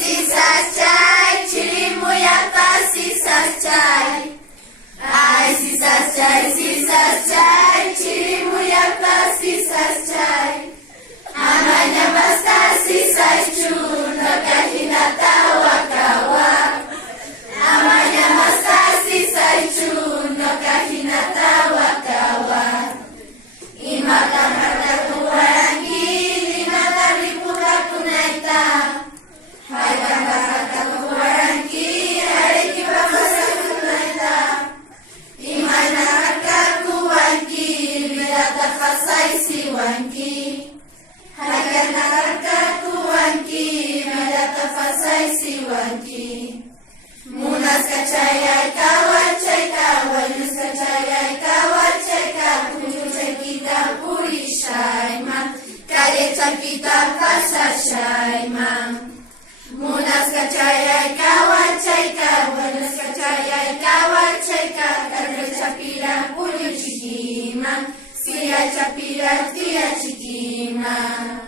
Sisa chai, chilimu ya pasi chai. Sisa chai, chilimu ya pasi chai. Amanya basta sisa chuno kahinata wakawa. Amanya basta sisa chuno kahinata wakawa. Imakamata kuwarangi, imakaripuka kunaita. Haikamata kuwarangi, harikipamasa kunaita. Imanaka kuwangi, milatafasai siwangi. Haikanaka kuwangi, milatafasai siwangi. Munas kacaya ikawa ceka, wanyus kacaya ikawa ceka, kunyuce kita puri shaima, kayeca kita pasa shaima. Munas kacaya ikawa ceka, wanyus kacaya ikawa ceka, kayeca pira puri chikima, siya chapira tia chikima.